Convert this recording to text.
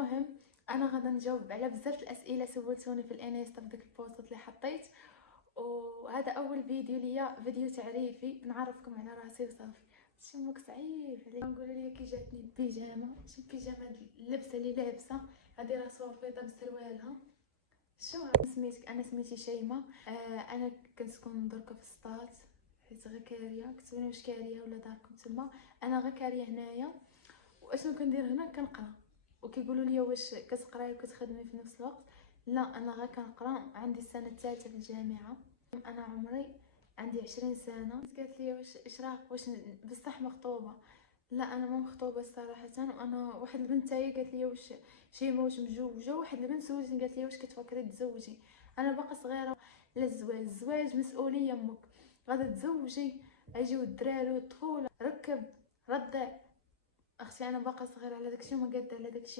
المهم انا غادا نجاوب على بزاف الاسئله سولتوني في الانستا في داك البوست اللي حطيت. وهذا اول فيديو ليا، فيديو تعريفي نعرفكم على راسي وصافي. شي موك صعيب عليا نقول ليا كي جاتني البيجامه، شي بيجامه اللبسه اللي لابسه هذه راه صوفيطه بسروالها. شو سميتك؟ انا سميتي شيماء. انا كنسكن دركا في السطات حيت غير كاريه. كتبوني واش كاريه ولا داركم تما؟ انا غير كاريه هنايا. واشنو كندير هنا؟ كنقرا. وكيقولوا لي واش كتقراي وكتخدمي في نفس الوقت؟ لا انا غير كنقرا، عندي السنه الثالثه في الجامعه. انا عمري عندي 20 سنه. قالت لي واش راك واش بصح مخطوبه؟ لا انا ما مخطوبه صراحه. وانا واحد البنت تاهي قالت لي واش شيماء واش مجوجه. واحد البنت سولتني قالت لي واش كتفكري تزوجي؟ انا باقا صغيره. لا الزواج مسؤوليه امك، غادا تزوجي يجيو الدراري والطفوله ركب رضع. اختي انا باقا صغيره على داكشي وما قاده على داكشي.